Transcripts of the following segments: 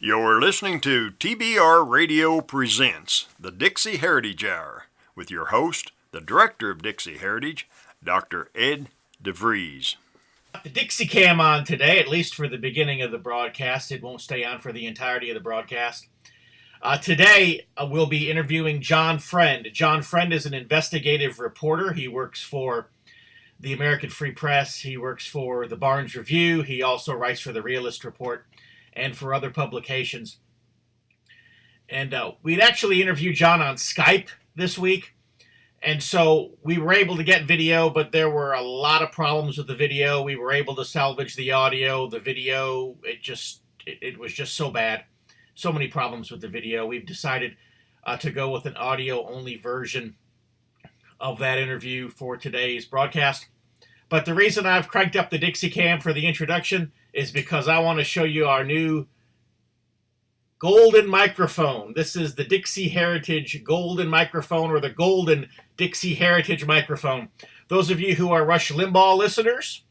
You're listening to TBR Radio Presents the Dixie Heritage Hour with your host, the Director of Dixie Heritage, Dr. Ed DeVries. The Dixie cam on today, at least for the beginning of the broadcast. It won't stay on for the entirety of the broadcast. Today, we'll be interviewing John Friend. John Friend is an investigative reporter. He works for the American Free Press. He works for the Barnes Review. He also writes for the Realist Report and for other publications. And we'd actually interviewed John on Skype this week. And so we were able to get video, but there were a lot of problems with the video. We were able to salvage the audio. The video, it was just so bad. So many problems with the video. We've decided to go with an audio-only version of that interview for today's broadcast. But the reason I've cranked up the Dixie cam for the introduction is because I want to show you our new golden microphone. This is the Dixie Heritage golden microphone, or the golden Dixie Heritage microphone. Those of you who are Rush Limbaugh listeners,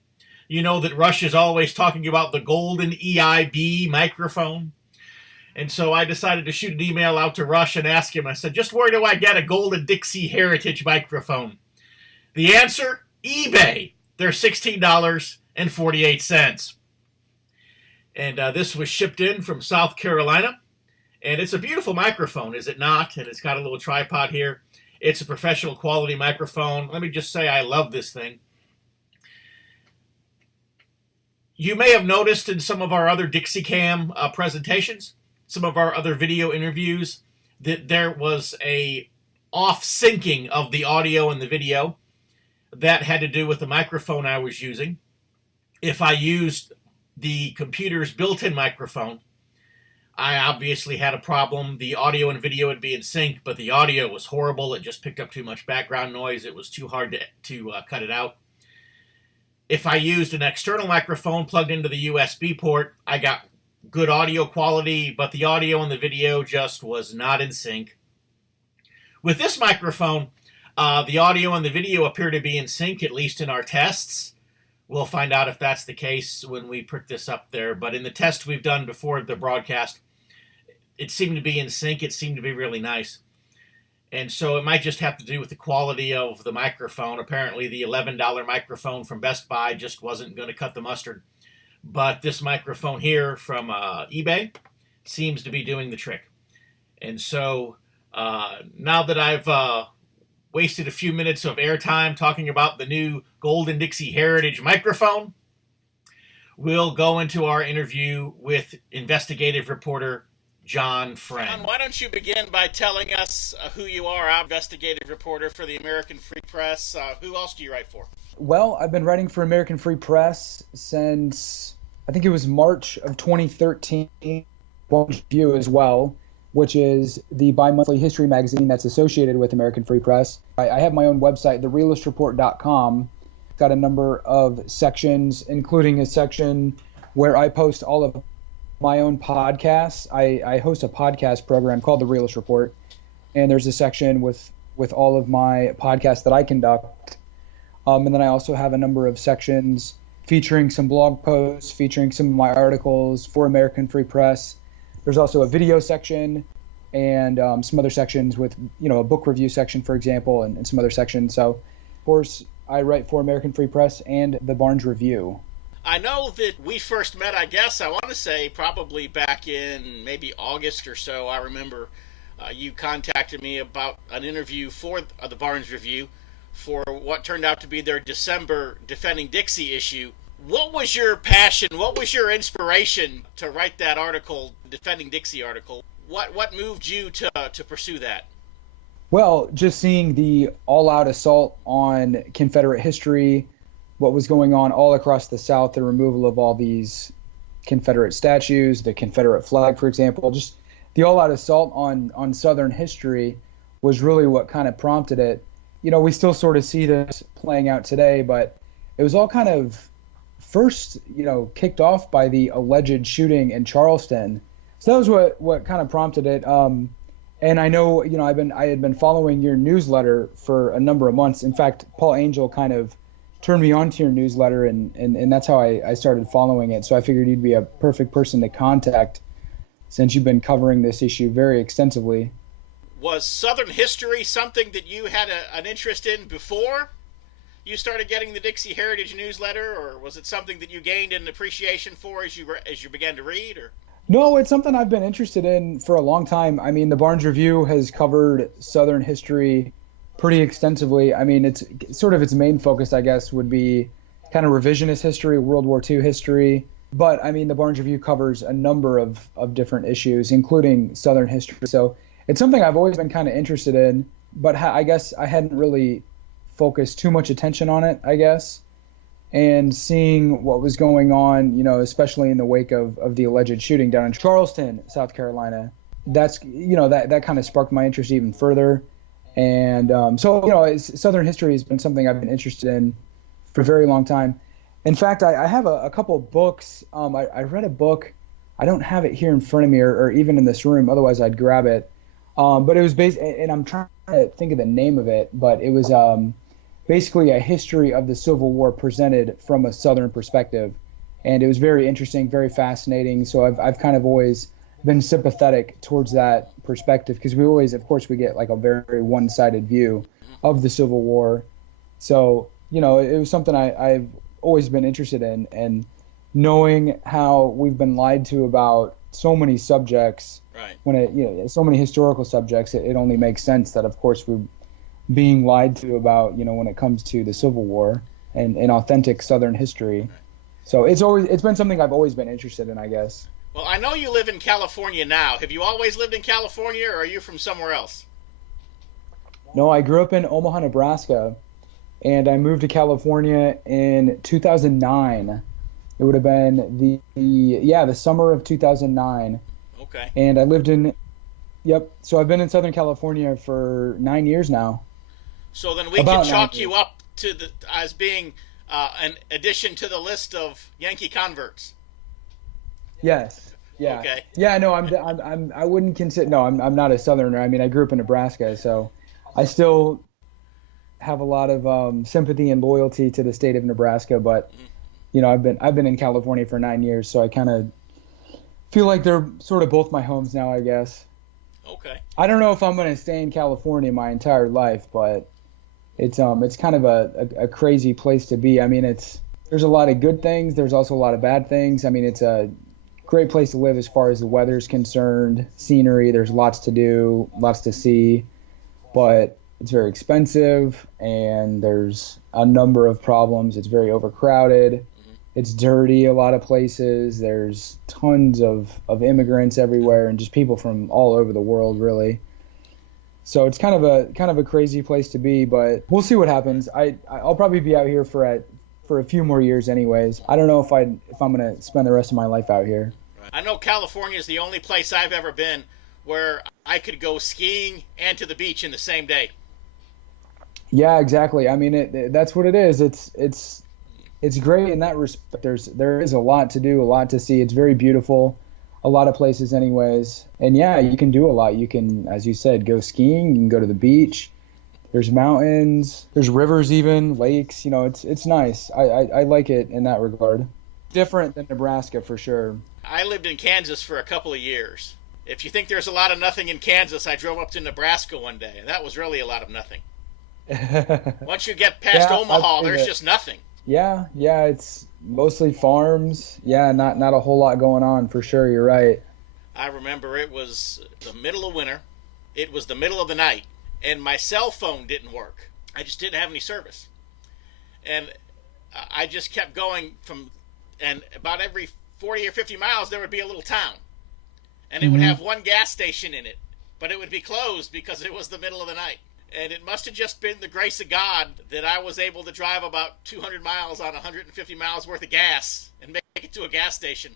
you know that Rush is always talking about the golden EIB microphone. And so I decided to shoot an email out to Rush and ask him, I said, just where do I get a golden Dixie Heritage microphone? The answer, eBay. They're $16.48. And this was shipped in from South Carolina. And it's a beautiful microphone, is it not? And it's got a little tripod here. It's a professional quality microphone. Let me just say I love this thing. You may have noticed in some of our other DixieCam presentations, some of our other video interviews, that there was a off-syncing of the audio and the video. That had to do with the microphone I was using. If I used the computer's built-in microphone, I obviously had a problem. The audio and video would be in sync, but the audio was horrible. It just picked up too much background noise. It was too hard to cut it out. If I used an external microphone plugged into the USB port, I got good audio quality, but the audio and the video just was not in sync. With this microphone, the audio and the video appear to be in sync, at least in our tests. We'll find out if that's the case when we put this up there. But in the test we've done before the broadcast, it seemed to be in sync. It seemed to be really nice. And so it might just have to do with the quality of the microphone. Apparently the $11 microphone from Best Buy just wasn't going to cut the mustard. But this microphone here from eBay seems to be doing the trick. And so now that I've wasted a few minutes of airtime talking about the new Golden Dixie Heritage microphone, we'll go into our interview with investigative reporter John Friend. John, why don't you begin by telling us who you are, our investigative reporter for the American Free Press. Who else do you write for? Well, I've been writing for American Free Press since, I think it was March of 2013, Review as well, which is the bi-monthly history magazine that's associated with American Free Press. I have my own website, therealistreport.com. It's got a number of sections, including a section where I post all of my own podcasts. I host a podcast program called The Realist Report, and there's a section with all of my podcasts that I conduct. And then I also have a number of sections featuring some blog posts, featuring some of my articles for American Free Press. There's also a video section and some other sections with, a book review section, for example, and some other sections. So, of course, I write for American Free Press and the Barnes Review. I know that we first met, I want to say probably back in maybe August or so. I remember you contacted me about an interview for the Barnes Review for what turned out to be their December Defending Dixie issue. What was your passion? What was your inspiration to write that article, Defending Dixie article? What moved you to pursue that? Well, just seeing the all-out assault on Confederate history, what was going on all across the South, the removal of all these Confederate statues, the Confederate flag, for example, just the all-out assault on Southern history was really what kind of prompted it. We still sort of see this playing out today, but it was all kind of first, kicked off by the alleged shooting in Charleston. So that was what kind of prompted it. And I know, I had been following your newsletter for a number of months. In fact, Paul Angel kind of turned me on to your newsletter, and that's how I started following it. So I figured you'd be a perfect person to contact. since you've been covering this issue very extensively. Was Southern history something that you had an interest in before you started getting the Dixie Heritage newsletter, or was it something that you gained an appreciation for as you began to read? Or No, it's something I've been interested in for a long time. I mean, the Barnes Review has covered Southern history pretty extensively. I mean, it's sort of its main focus, I guess, would be kind of revisionist history, World War II history. But I mean, the Barnes Review covers a number of different issues, including Southern history. So it's something I've always been kind of interested in, but I guess I hadn't really focused too much attention on it, I guess. And seeing what was going on, you know, especially in the wake of the alleged shooting down in Charleston, South Carolina, that's, you know, that kind of sparked my interest even further. And so, you know, Southern history has been something I've been interested in for a very long time. In fact, I have a couple of books. I read a book. I don't have it here in front of me or even in this room. Otherwise, I'd grab it. But it was based, and I'm trying to think of the name of it, but it was basically a history of the Civil War presented from a Southern perspective. And it was very interesting, very fascinating. So I've kind of always been sympathetic towards that perspective, because we always, of course, we get like a very one-sided view of the Civil War. So, you know, it was something I've always been interested in, and knowing how we've been lied to about so many subjects, right, when it, you know, so many historical subjects, it only makes sense that, of course, we're being lied to about, you know, when it comes to the Civil War and authentic Southern history. So it's been something I've always been interested in, I guess. Well, I know you live in California now. Have you always lived in California, or are you from somewhere else? No, I grew up in Omaha, Nebraska, and I moved to California in 2009. It would have been the summer of 2009. Okay. And I lived in, so I've been in Southern California for 9 years now. So then we can chalk you up to as being an addition to the list of Yankee converts. Yes. Yeah. Okay. Yeah. No, I wouldn't consider. No, I'm not a Southerner. I mean, I grew up in Nebraska, so I still have a lot of sympathy and loyalty to the state of Nebraska. But you know, I've been in California for 9 years, so I kind of feel like they're sort of both my homes now, I guess. Okay. I don't know if I'm going to stay in California my entire life, but it's kind of a crazy place to be. I mean, there's a lot of good things. There's also a lot of bad things. I mean, it's a great place to live as far as the weather's concerned, scenery. There's lots to do, lots to see, but it's very expensive, and there's a number of problems. It's very overcrowded. It's dirty a lot of places. There's tons of immigrants everywhere, and just people from all over the world, really. So it's kind of a crazy place to be, but we'll see what happens. I'll probably be out here for a few more years anyways. I don't know if I'm going to spend the rest of my life out here. I know California is the only place I've ever been where I could go skiing and to the beach in the same day. Yeah, exactly. I mean, that's what it is. It's great in that respect. There is a lot to do, a lot to see. It's very beautiful, a lot of places anyways. And yeah, you can do a lot. You can, as you said, go skiing, you can go to the beach. There's mountains, there's rivers even, lakes, you know, it's nice. I like it in that regard. Different than Nebraska for sure. I lived in Kansas for a couple of years. If you think there's a lot of nothing in Kansas, I drove up to Nebraska one day, and that was really a lot of nothing. Once you get past Omaha, there's just nothing. Yeah, it's mostly farms. Yeah, not a whole lot going on for sure. You're right. I remember it was the middle of winter. It was the middle of the night, and my cell phone didn't work. I just didn't have any service. And I just kept going and about every 40 or 50 miles, there would be a little town. And it would have one gas station in it, but it would be closed because it was the middle of the night. And it must have just been the grace of God that I was able to drive about 200 miles on 150 miles worth of gas and make it to a gas station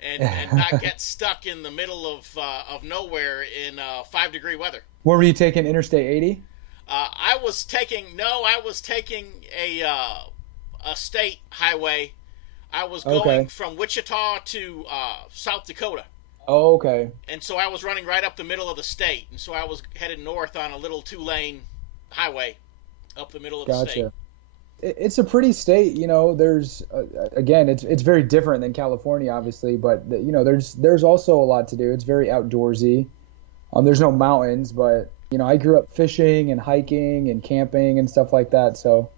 and not get stuck in the middle of nowhere in 5-degree weather. Where were you taking Interstate 80? I was taking a state highway. I was going from Wichita to South Dakota. Oh, okay. And so I was running right up the middle of the state. And so I was headed north on a little 2-lane highway up the middle of the state. It's a pretty state, there's again, it's very different than California, obviously, but there's also a lot to do. It's very outdoorsy. There's no mountains, but I grew up fishing and hiking and camping and stuff like that. So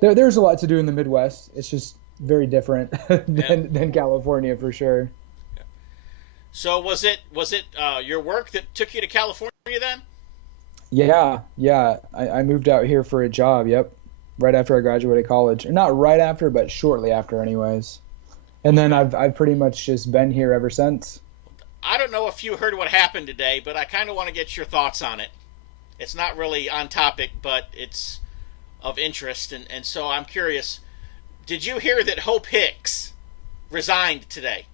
there's a lot to do in the Midwest. It's just very different than California for sure. So was it your work that took you to California then? Yeah. I moved out here for a job. Yep. Right after I graduated college. Not right after, but shortly after anyways. And then I've pretty much just been here ever since. I don't know if you heard what happened today, but I kind of want to get your thoughts on it. It's not really on topic, but it's of interest, and so I'm curious. Did you hear that Hope Hicks resigned today?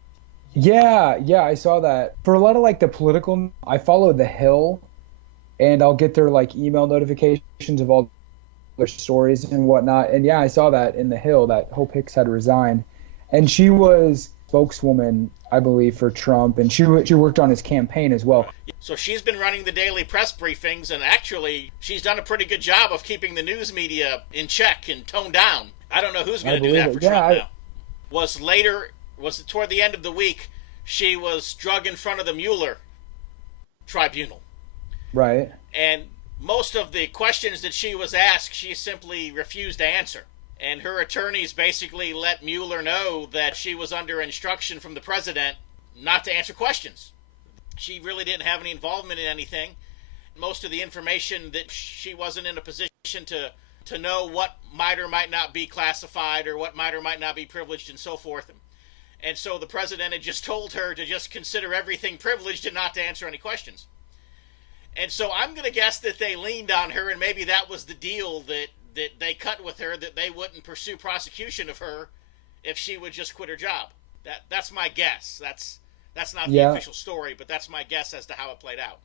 Yeah, I saw that. For a lot of like the political, I follow The Hill, and I'll get their like email notifications of all their stories and whatnot. And yeah, I saw that in The Hill that Hope Hicks had resigned, and she was spokeswoman, I believe, for Trump, and she worked on his campaign as well. So she's been running the daily press briefings, and actually she's done a pretty good job of keeping the news media in check and toned down. I don't know who's going to do that for Trump now. Was it toward the end of the week, she was drug in front of the Mueller tribunal. Right. And most of the questions that she was asked, she simply refused to answer. And her attorneys basically let Mueller know that she was under instruction from the president not to answer questions. She really didn't have any involvement in anything. Most of the information that she wasn't in a position to know what might or might not be classified or what might or might not be privileged and so forth. And so the president had just told her to just consider everything privileged and not to answer any questions. And so I'm going to guess that they leaned on her, and maybe that was the deal that they cut with her, that they wouldn't pursue prosecution of her if she would just quit her job. That's my guess. That's not the official story, but that's my guess as to how it played out.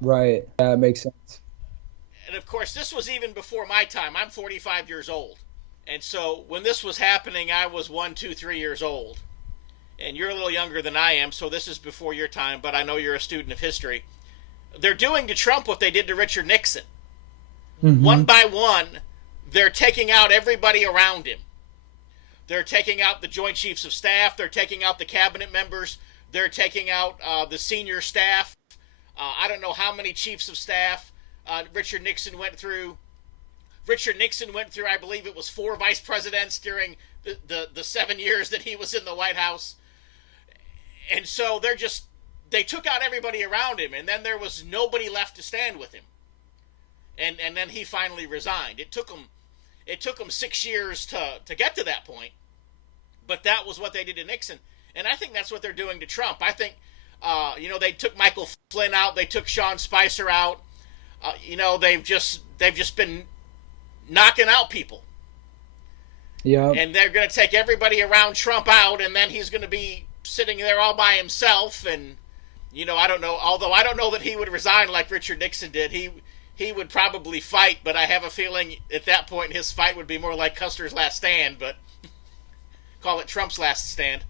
Right. That makes sense. And of course, this was even before my time. I'm 45 years old. And so when this was happening, I was 1, 2, 3 years old. And you're a little younger than I am, so this is before your time, but I know you're a student of history. They're doing to Trump what they did to Richard Nixon. Mm-hmm. One by one, they're taking out everybody around him. They're taking out the Joint Chiefs of Staff. They're taking out the cabinet members. They're taking out the senior staff. I don't know how many chiefs of staff Richard Nixon went through. Richard Nixon went through, I believe it was 4 vice presidents during the 7 years that he was in the White House. And so they took out everybody around him, and then there was nobody left to stand with him. And then he finally resigned. It took him 6 years to get to that point, but that was what they did to Nixon. And I think that's what they're doing to Trump. I think, they took Michael Flynn out, they took Sean Spicer out. They've just been knocking out people. Yeah. And they're going to take everybody around Trump out, and then he's going to be sitting there all by himself. And I don't know. Although I don't know that he would resign like Richard Nixon did. He would probably fight, but I have a feeling at that point his fight would be more like Custer's last stand, but call it Trump's last stand.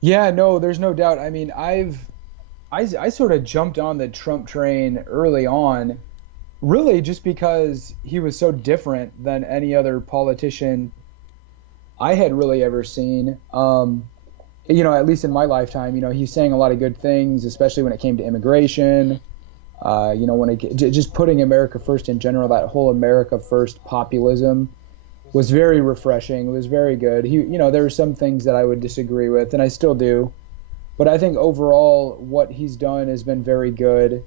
Yeah, no, there's no doubt. I mean, I sort of jumped on the Trump train early on, really just because he was so different than any other politician I had really ever seen. At least in my lifetime, he's saying a lot of good things, especially when it came to immigration. Just putting America first in general, that whole America first populism was very refreshing. It was very good. There were some things that I would disagree with, and I still do. But I think overall what he's done has been very good.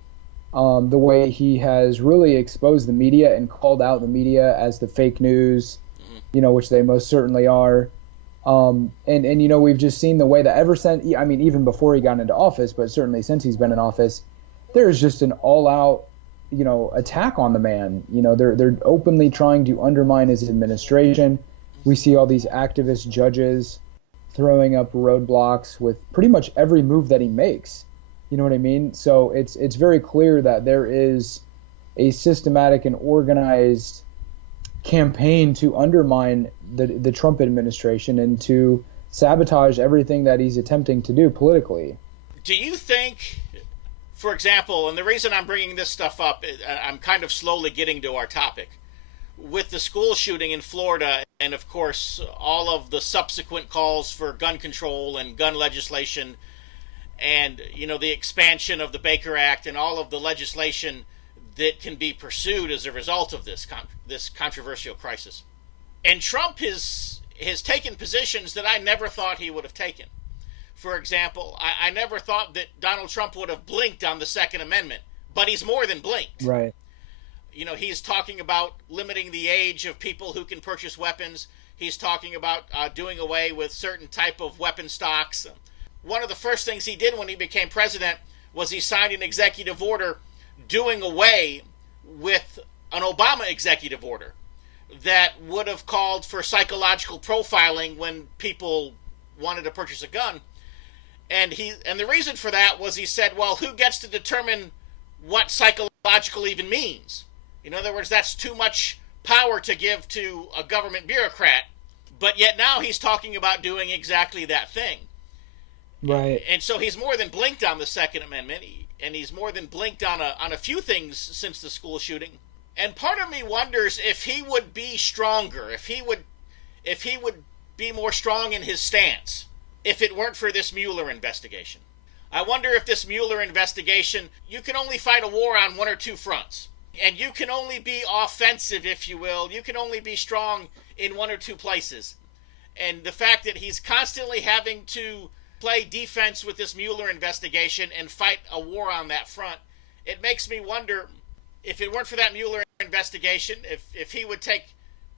The way he has really exposed the media and called out the media as the fake news, which they most certainly are. We've just seen the way that ever since, even before he got into office, but certainly since he's been in office, there's just an all-out, attack on the man. They're openly trying to undermine his administration. We see all these activist judges throwing up roadblocks with pretty much every move that he makes. You know what I mean? So it's very clear that there is a systematic and organized campaign to undermine the Trump administration and to sabotage everything that he's attempting to do politically. Do you think, for example, and the reason I'm bringing this stuff up, I'm kind of slowly getting to our topic, with the school shooting in Florida, and of course all of the subsequent calls for gun control and gun legislation, and the expansion of the Baker Act and all of the legislation that can be pursued as a result of this controversial crisis. And Trump has taken positions that I never thought he would have taken. For example, I never thought that Donald Trump would have blinked on the Second Amendment, but he's more than blinked. Right. He's talking about limiting the age of people who can purchase weapons. He's talking about doing away with certain type of weapon stocks. One of the first things he did when he became president was he signed an executive order doing away with an Obama executive order that would have called for psychological profiling when people wanted to purchase a gun. And the reason for that was he said, well, who gets to determine what psychological even means? In other words, that's too much power to give to a government bureaucrat. But yet now he's talking about doing exactly that thing. Right. And so he's more than blinked on the Second Amendment, and he's more than blinked on a few things since the school shooting. And part of me wonders if he would be stronger, if he would be more strong in his stance, if it weren't for this Mueller investigation. I wonder if this Mueller investigation, you can only fight a war on one or two fronts. And you can only be offensive, if you will. You can only be strong in one or two places. And the fact that he's constantly having to play defense with this Mueller investigation and fight a war on that front, it makes me wonder if it weren't for that Mueller investigation, if he would take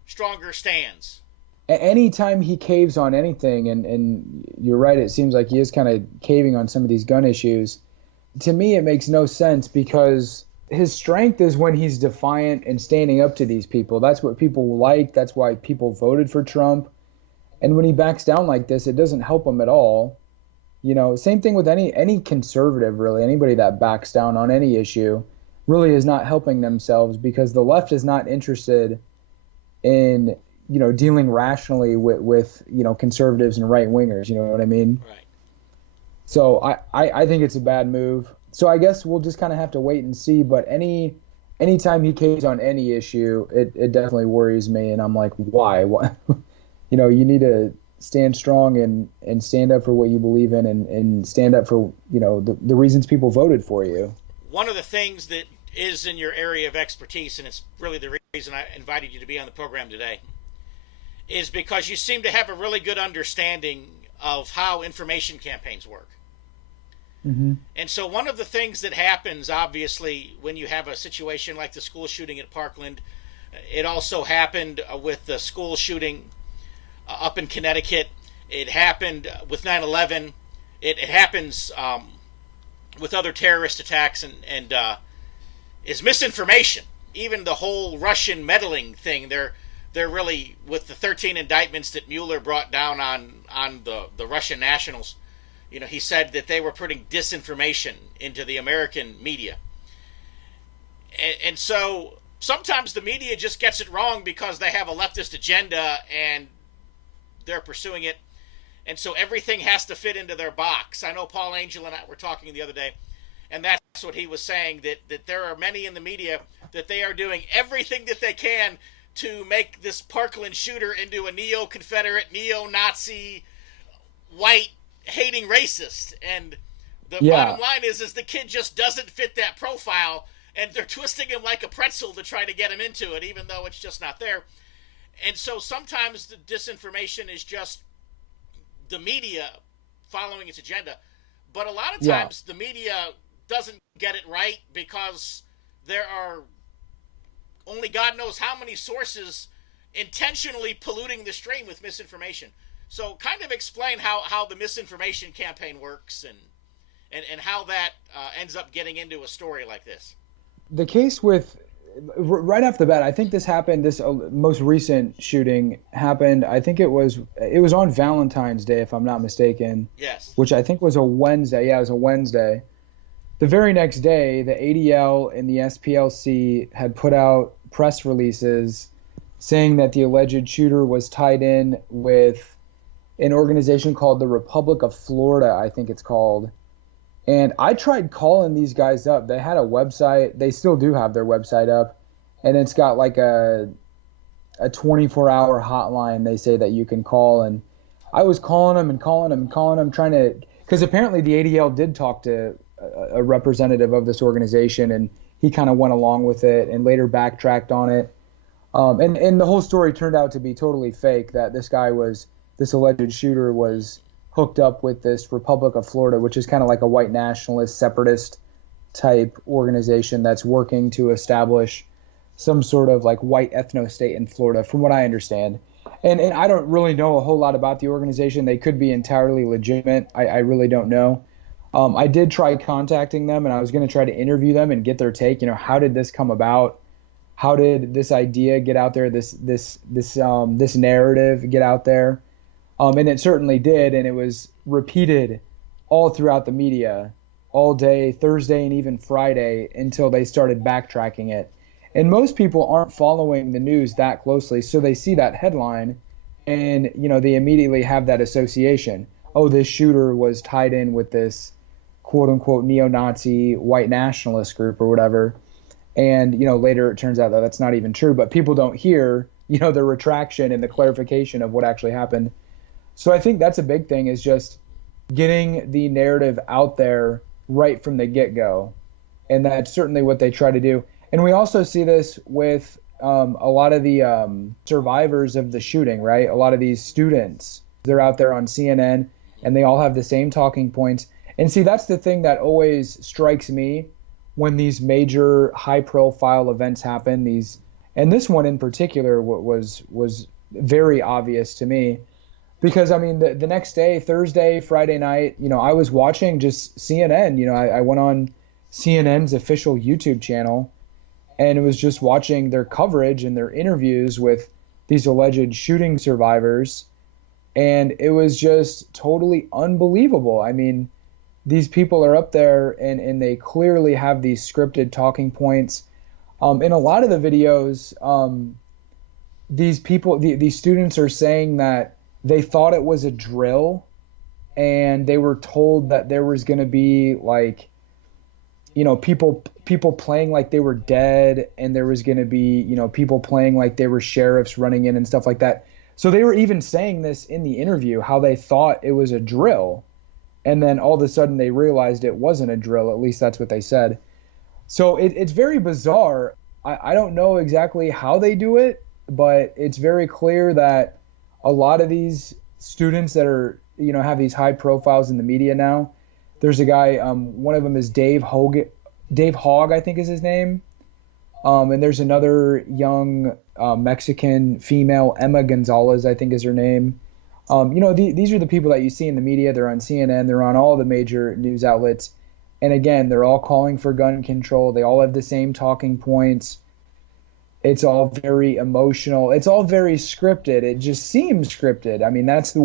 stronger stands. Anytime he caves on anything, and you're right, it seems like he is kind of caving on some of these gun issues. To me, it makes no sense because his strength is when he's defiant and standing up to these people. That's what people like. That's why people voted for Trump. And when he backs down like this, it doesn't help him at all. Same thing with any conservative, really. Anybody that backs down on any issue really is not helping themselves because the left is not interested in, dealing rationally with conservatives and right-wingers. You know what I mean? Right. So I think it's a bad move. So I guess we'll just kind of have to wait and see. But anytime he caves on any issue, it definitely worries me. And I'm like, why? You need to stand strong and stand up for what you believe in and stand up for, the reasons people voted for you. One of the things that is in your area of expertise, and it's really the reason I invited you to be on the program today, is because you seem to have a really good understanding of how information campaigns work. Mm-hmm. And so one of the things that happens, obviously, when you have a situation like the school shooting at Parkland, it also happened with the school shooting up in Connecticut. It happened with 9/11. It happens with other terrorist attacks and is misinformation. Even the whole Russian meddling thing, they're really, with the 13 indictments that Mueller brought down on the Russian nationals, he said that they were putting disinformation into the American media. And so sometimes the media just gets it wrong because they have a leftist agenda and they're pursuing it. And so everything has to fit into their box. I know Paul Angel and I were talking the other day, and that's what he was saying, that there are many in the media that they are doing everything that they can to make this Parkland shooter into a neo-Confederate, neo-Nazi, white-hating racist. And the bottom line is the kid just doesn't fit that profile, and they're twisting him like a pretzel to try to get him into it, even though it's just not there. And so sometimes the disinformation is just the media following its agenda. But a lot of times the media doesn't get it right because there are only God knows how many sources intentionally polluting the stream with misinformation. So kind of explain how the misinformation campaign works and how that ends up getting into a story like this. The case with, right off the bat, I think this happened, this most recent shooting happened, I think it was on Valentine's Day, if I'm not mistaken. Yes. Which I think was a Wednesday. Yeah, it was a Wednesday. The very next day, the ADL and the SPLC had put out press releases saying that the alleged shooter was tied in with an organization called the Republic of Florida, I think it's called. And I tried calling these guys up. They had a website. They still do have their website up. And it's got like a a 24-hour hotline they say that you can call. And I was calling them and calling them and calling them, trying to, because apparently the ADL did talk to a representative of this organization, and he kind of went along with it and later backtracked on it. And the whole story turned out to be totally fake, that this alleged shooter was hooked up with this Republic of Florida, which is kind of like a white nationalist, separatist type organization that's working to establish some sort of like white ethno-state in Florida, from what I understand. And I don't really know a whole lot about the organization. They could be entirely legitimate. I really don't know. I did try contacting them, and I was going to try to interview them and get their take. How did this come about? How did this idea get out there? This narrative get out there? And it certainly did, and it was repeated all throughout the media, all day, Thursday and even Friday, until they started backtracking it. And most people aren't following the news that closely, so they see that headline, and they immediately have that association. Oh, this shooter was tied in with this quote-unquote neo-Nazi white nationalist group or whatever. And later it turns out that that's not even true. But people don't hear the retraction and the clarification of what actually happened. So I think that's a big thing, is just getting the narrative out there right from the get-go. And that's certainly what they try to do. And we also see this with a lot of the survivors of the shooting, right? A lot of these students, they're out there on CNN, and they all have the same talking points. And see, that's the thing that always strikes me when these major high-profile events happen. And this one in particular was very obvious to me. Because, the next day, Thursday, Friday night, I was watching just CNN. I went on CNN's official YouTube channel, and it was just watching their coverage and their interviews with these alleged shooting survivors. And it was just totally unbelievable. These people are up there, and they clearly have these scripted talking points. In a lot of the videos, these students are saying that they thought it was a drill, and they were told that there was going to be people playing like they were dead, and there was going to be people playing like they were sheriffs running in and stuff like that. So they were even saying this in the interview, how they thought it was a drill, and then all of a sudden they realized it wasn't a drill. At least that's what they said. So it's very bizarre. I don't know exactly how they do it, but it's very clear that a lot of these students that are, have these high profiles in the media now. There's a guy, one of them is Dave Hogg, I think is his name. And there's another young Mexican female, Emma Gonzalez, I think is her name. These are the people that you see in the media. They're on CNN. They're on all the major news outlets. And again, they're all calling for gun control. They all have the same talking points. It's all very emotional. It's all very scripted. It just seems scripted. That's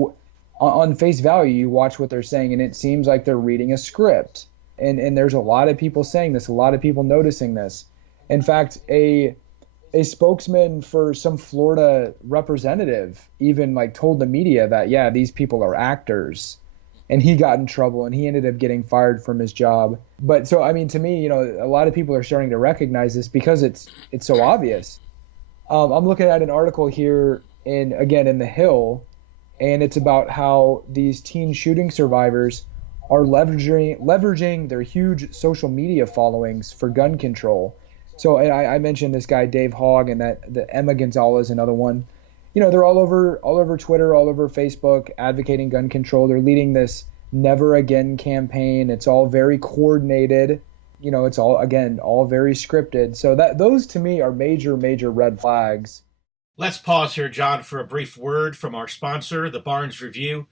on face value, you watch what they're saying, and it seems like they're reading a script. And there's a lot of people saying this, a lot of people noticing this. In fact, a spokesman for some Florida representative even told the media that, yeah, these people are actors. And he got in trouble, and he ended up getting fired from his job. But so, to me, a lot of people are starting to recognize this because it's so obvious. I'm looking at an article here in The Hill, and it's about how these teen shooting survivors are leveraging their huge social media followings for gun control. So I mentioned this guy Dave Hogg, and the Emma Gonzalez, another one. They're all over Twitter, all over Facebook, advocating gun control. They're leading this Never Again campaign. It's all very coordinated. It's all very scripted. So those to me are major red flags. Let's pause here, John, for a brief word from our sponsor, the Barnes Review.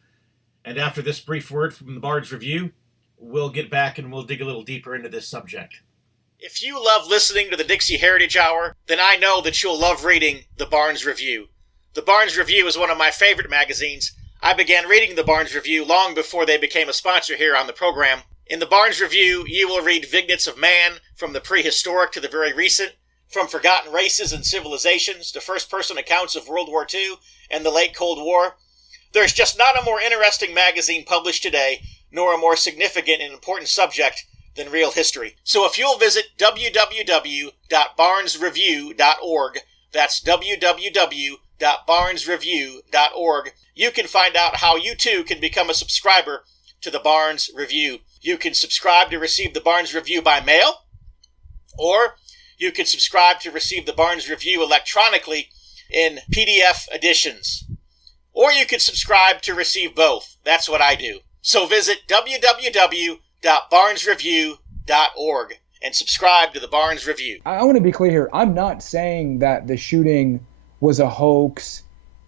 And after this brief word from the Barnes Review, we'll get back and we'll dig a little deeper into this subject. If you love listening to the Dixie Heritage Hour, then I know that you'll love reading the Barnes Review. The Barnes Review is one of my favorite magazines. I began reading the Barnes Review long before they became a sponsor here on the program. In the Barnes Review, you will read vignettes of man, from the prehistoric to the very recent, from forgotten races and civilizations to first-person accounts of World War II and the late Cold War. There's just not a more interesting magazine published today, nor a more significant and important subject than real history. So if you'll visit www.barnesreview.org, That's www.barnesreview.org. You can find out how you too can become a subscriber to the Barnes Review. You can subscribe to receive the Barnes Review by mail, or you can subscribe to receive the Barnes Review electronically in PDF editions. Or you can subscribe to receive both. That's what I do. So visit www.barnesreview.org and subscribe to the Barnes Review. I want to be clear here. I'm not saying that the shooting was a hoax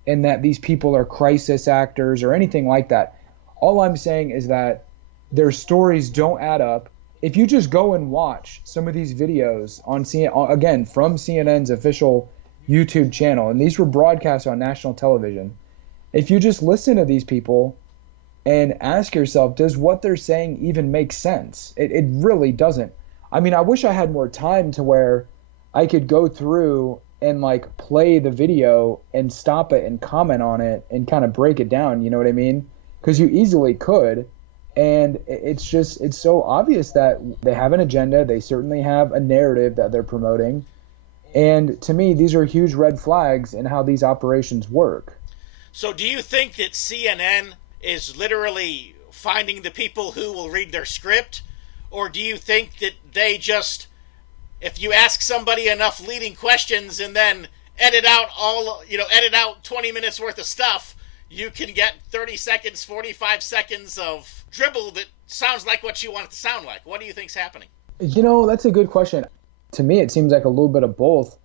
and that these people are crisis actors or anything like that. All I'm saying is that their stories don't add up. If you just go and watch some of these videos on CNN, again, from CNN's official YouTube channel, and these were broadcast on national television, if you just listen to these people and ask yourself, does what they're saying even make sense? It really doesn't. I mean, I wish I had more time to where I could go through and like play the video and stop it and comment on it and kind of break it down, you know what I mean? Because you easily could. And it's so obvious that they have an agenda. They certainly have a narrative that they're promoting. And to me, these are huge red flags in how these operations work. So do you think that CNN is literally finding the people who will read their script? Or do you think that they just, if you ask somebody enough leading questions and then edit out 20 minutes worth of stuff, you can get 30 seconds, 45 seconds of dribble that sounds like what you want it to sound like? What do you think's happening? You know, that's a good question. To me, it seems like a little bit of both.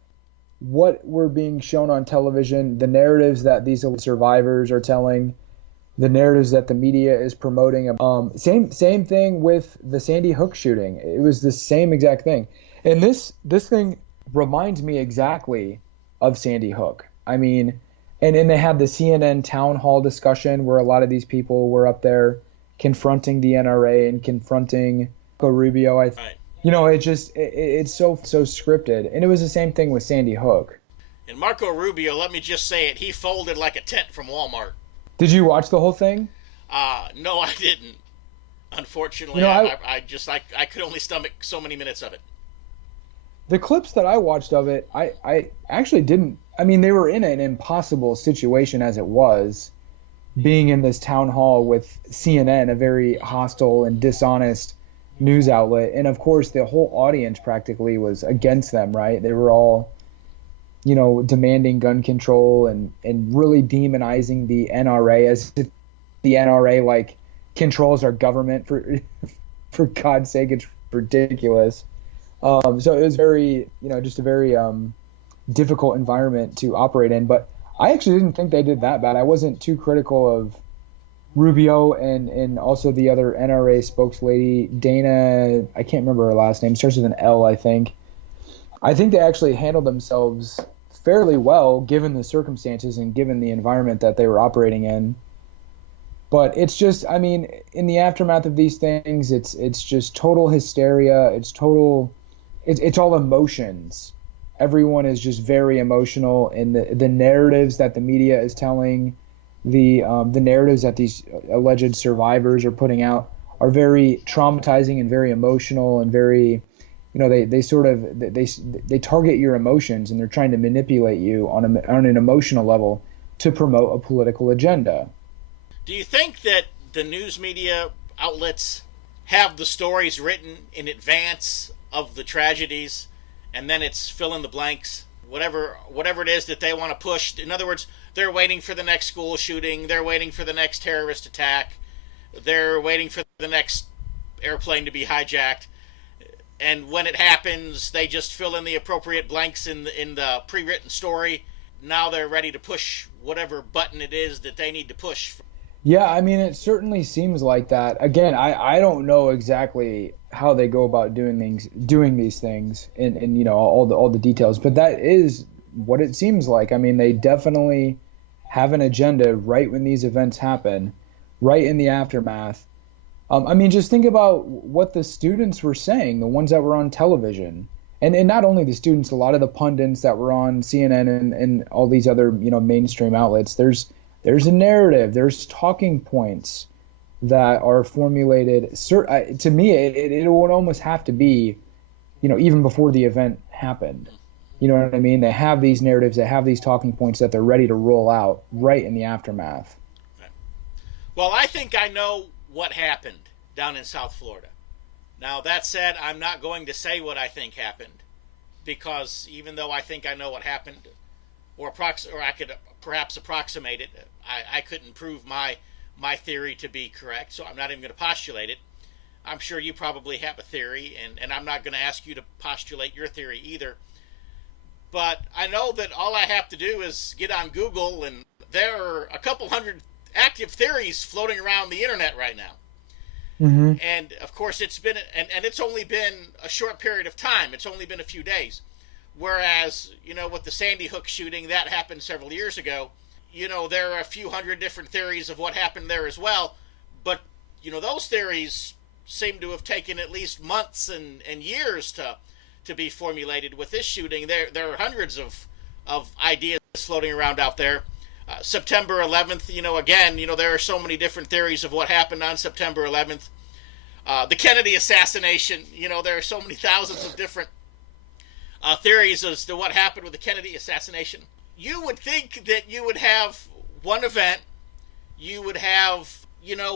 What we're being shown on television, the narratives that these survivors are telling, the narratives that the media is promoting. Same thing with the Sandy Hook shooting. It was the same exact thing. And this thing reminds me exactly of Sandy Hook. I mean, and then they had the CNN town hall discussion where a lot of these people were up there confronting the NRA and confronting Marco Rubio. Right. You know, it's so scripted. And it was the same thing with Sandy Hook. And Marco Rubio, let me just say it, he folded like a tent from Walmart. Did you watch the whole thing? No, I didn't. Unfortunately, you know, I could only stomach so many minutes of it. The clips that I watched of it, I actually didn't. I mean, they were in an impossible situation as it was, being in this town hall with CNN, a very hostile and dishonest news outlet. And of course, the whole audience practically was against them, right? They were all, you know, demanding gun control and really demonizing the NRA as if the NRA like controls our government. For God's sake, it's ridiculous. So it was very, you know, just a very difficult environment to operate in. But I actually didn't think they did that bad. I wasn't too critical of Rubio and also the other NRA spokeslady, Dana, I can't remember her last name, starts with an L, I think. I think they actually handled themselves fairly well given the circumstances and given the environment that they were operating in. But it's just, I mean, in the aftermath of these things, it's just total hysteria. It's all emotions. Everyone is just very emotional, and the narratives that the media is telling, the narratives that these alleged survivors are putting out are very traumatizing and very emotional and very, you know, they target your emotions, and they're trying to manipulate you on an emotional level to promote a political agenda. Do you think that the news media outlets have the stories written in advance of the tragedies, and then it's fill in the blanks, whatever it is that they want to push? In other words, they're waiting for the next school shooting, they're waiting for the next terrorist attack, they're waiting for the next airplane to be hijacked, and when it happens, they just fill in the appropriate blanks in the pre-written story. Now they're ready to push whatever button it is that they need to push. Yeah, I mean, it certainly seems like that. Again, I don't know exactly how they go about doing these things, and you know, all the details, but that is what it seems like. I mean, they definitely have an agenda right when these events happen, right in the aftermath. I mean, just think about what the students were saying, the ones that were on television, and not only the students, a lot of the pundits that were on CNN and all these other, you know, mainstream outlets. There's a narrative, there's talking points that are formulated. To me, it would almost have to be, you know, even before the event happened. You know what I mean? They have these narratives, they have these talking points that they're ready to roll out right in the aftermath. Well, I think I know what happened down in South Florida. Now, that said, I'm not going to say what I think happened, because even though I think I know what happened, or I could perhaps approximate it, I couldn't prove my theory to be correct, so I'm not even going to postulate it. I'm sure you probably have a theory, and I'm not going to ask you to postulate your theory either. But I know that all I have to do is get on Google, and there are a couple hundred active theories floating around the internet right now. Mm-hmm. And of course it's been, and it's only been a short period of time. It's only been a few days. Whereas, with the Sandy Hook shooting, that happened several years ago. There are a few hundred different theories of what happened there as well. But, those theories seem to have taken at least months and years to be formulated. With this shooting, there are hundreds of ideas floating around out there. September 11th, again, there are so many different theories of what happened on September 11th. The Kennedy assassination, there are so many thousands of different theories as to what happened with the Kennedy assassination. You would think that you would have one event, you would have,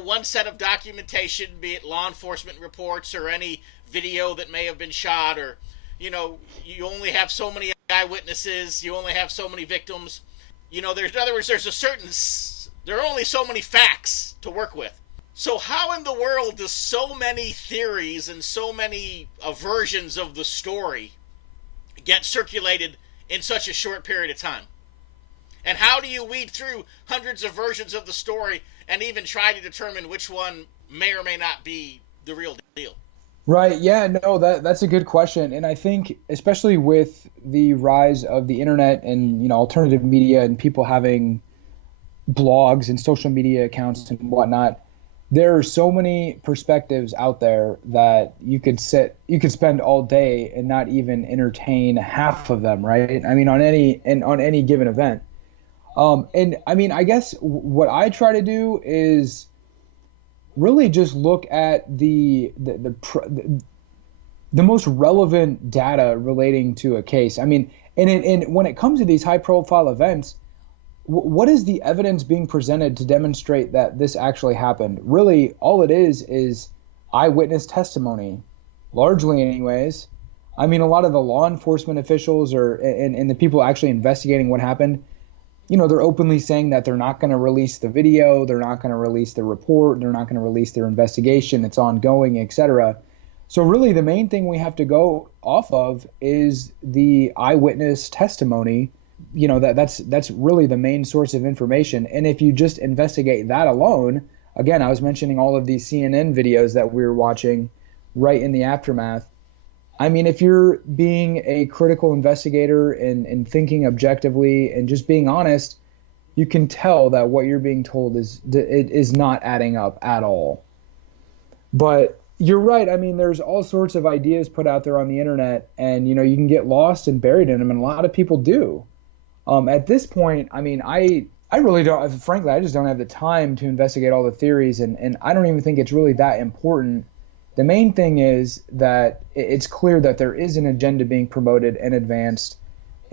one set of documentation, be it law enforcement reports or any video that may have been shot, or, you only have so many eyewitnesses, you only have so many victims. In other words, there are only so many facts to work with. So how in the world does so many theories and so many versions of the story get circulated in such a short period of time? And how do you weed through hundreds of versions of the story and even try to determine which one may or may not be the real deal? Right. Yeah, no, that's a good question. And I think especially with the rise of the internet and, alternative media and people having blogs and social media accounts and whatnot, there are so many perspectives out there that you could spend all day and not even entertain half of them, right? I mean, on any given event. And I mean, I guess what I try to do is really just look at the most relevant data relating to a case. I mean, and when it comes to these high profile events, what is the evidence being presented to demonstrate that this actually happened? Really, all it is eyewitness testimony, largely anyways. I mean, a lot of the law enforcement officials and the people actually investigating what happened, they're openly saying that they're not going to release the video, they're not going to release the report, they're not going to release their investigation, it's ongoing, etc. So really the main thing we have to go off of is the eyewitness testimony. That's really the main source of information. And if you just investigate that alone, again, I was mentioning all of these CNN videos that we were watching right in the aftermath. I mean, if you're being a critical investigator and thinking objectively and just being honest, you can tell that what you're being told is not adding up at all. But you're right. I mean, there's all sorts of ideas put out there on the internet, and, you can get lost and buried in them, and a lot of people do. At this point, I mean, I really don't, frankly, I just don't have the time to investigate all the theories, and I don't even think it's really that important. The main thing is that it's clear that there is an agenda being promoted and advanced,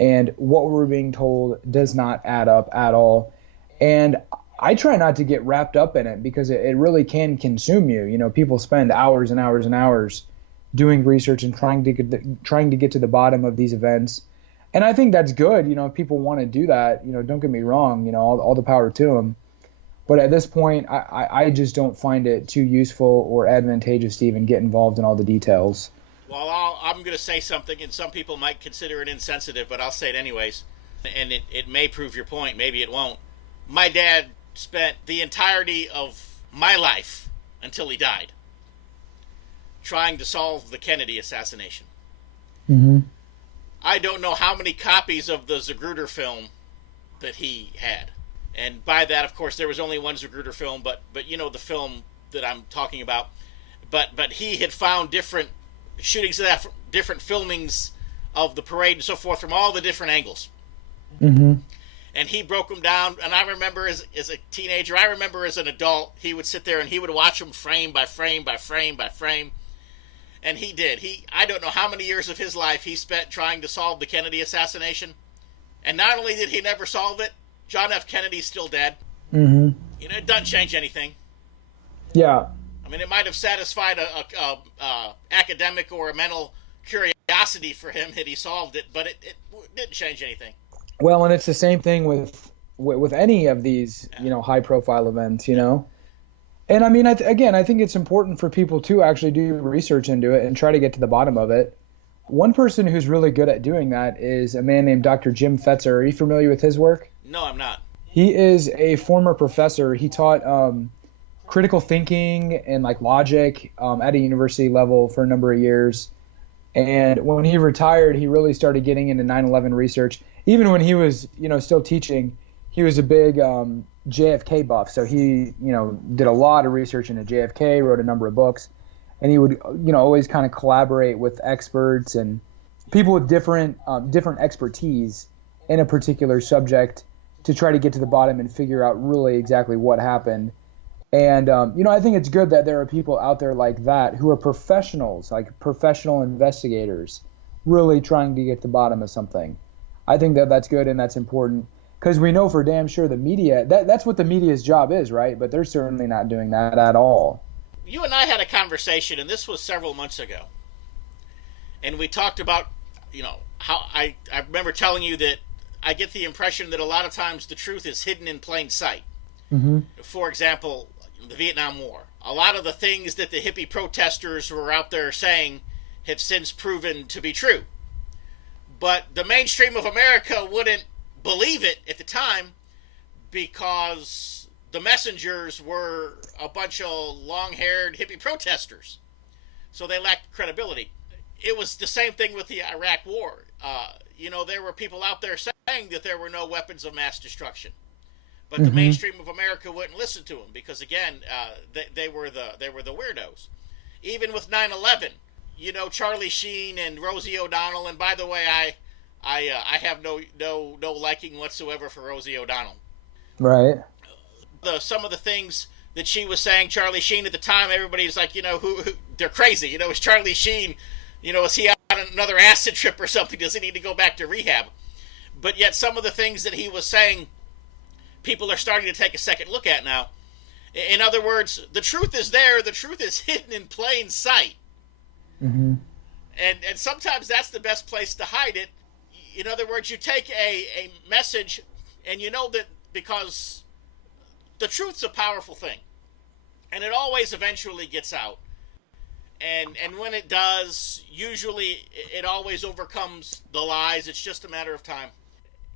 and what we're being told does not add up at all. And I try not to get wrapped up in it because it really can consume you. People spend hours and hours and hours doing research and trying to get to the bottom of these events. And I think that's good. If people want to do that, don't get me wrong, all the power to them. But at this point, I just don't find it too useful or advantageous to even get involved in all the details. Well, I'm going to say something, and some people might consider it insensitive, but I'll say it anyways. And it may prove your point, maybe it won't. My dad spent the entirety of my life, until he died, trying to solve the Kennedy assassination. Mm-hmm. I don't know how many copies of the Zapruder film that he had. And by that, of course, there was only one Zapruder film, but the film that I'm talking about. But he had found different shootings of that, different filmings of the parade and so forth from all the different angles. Mm-hmm. And he broke them down. And I remember as a teenager, I remember as an adult, he would sit there and he would watch them frame by frame by frame by frame. And he did. I don't know how many years of his life he spent trying to solve the Kennedy assassination. And not only did he never solve it, John F. Kennedy's still dead. Mm-hmm. You know, it doesn't change anything. Yeah. I mean, it might have satisfied a academic or a mental curiosity for him had he solved it, but it didn't change anything. Well, and it's the same thing with any of these, high-profile events, And I mean, I think it's important for people to actually do research into it and try to get to the bottom of it. One person who's really good at doing that is a man named Dr. Jim Fetzer. Are you familiar with his work? No, I'm not. He is a former professor. He taught critical thinking and logic at a university level for a number of years. And when he retired, he really started getting into 9/11 research. Even when he was, still teaching, he was a big JFK buff. So he, did a lot of research into JFK, wrote a number of books, and he would, always kind of collaborate with experts and people with different expertise in a particular subject to try to get to the bottom and figure out really exactly what happened. And, I think it's good that there are people out there like that who are professionals, like professional investigators, really trying to get to the bottom of something. I think that that's good and that's important because we know for damn sure the media, that's what the media's job is, right? But they're certainly not doing that at all. You and I had a conversation, and this was several months ago. And we talked about, how I remember telling you that I get the impression that a lot of times the truth is hidden in plain sight. Mm-hmm. For example, the Vietnam War. A lot of the things that the hippie protesters were out there saying have since proven to be true. But the mainstream of America wouldn't believe it at the time because the messengers were a bunch of long-haired hippie protesters. So they lacked credibility. It was the same thing with the Iraq War. There were people out there saying that there were no weapons of mass destruction. But the mainstream of America wouldn't listen to them because, again, they were the weirdos. Even with 9/11, Charlie Sheen and Rosie O'Donnell. And by the way, I have no liking whatsoever for Rosie O'Donnell. Right. Some of the things that she was saying, Charlie Sheen at the time, everybody's like, who they're crazy. Is Charlie Sheen, is he on another acid trip or something? Does he need to go back to rehab? But yet, some of the things that he was saying, people are starting to take a second look at now. In other words, the truth is there. The truth is hidden in plain sight. Mm-hmm. And sometimes that's the best place to hide it. In other words, you take a message and you know that because the truth's a powerful thing. And it always eventually gets out. And when it does, usually it always overcomes the lies. It's just a matter of time.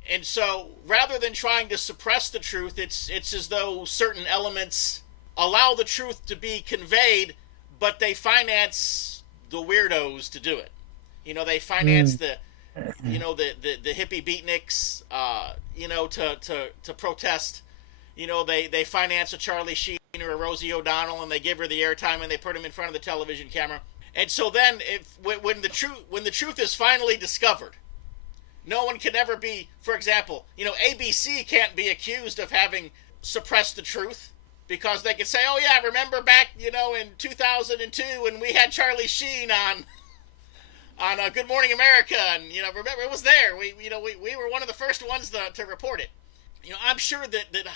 And so, rather than trying to suppress the truth, it's as though certain elements allow the truth to be conveyed, but they finance the weirdos to do it. They finance the hippie beatniks, to protest. They finance a Charlie Sheen or a Rosie O'Donnell, and they give her the airtime, and they put him in front of the television camera. And so then, when the truth is finally discovered, no one can ever be, for example, ABC can't be accused of having suppressed the truth because they could say, oh yeah, remember back, in 2002 when we had Charlie Sheen on Good Morning America, and, remember it was there. We were one of the first ones to report it. I'm sure that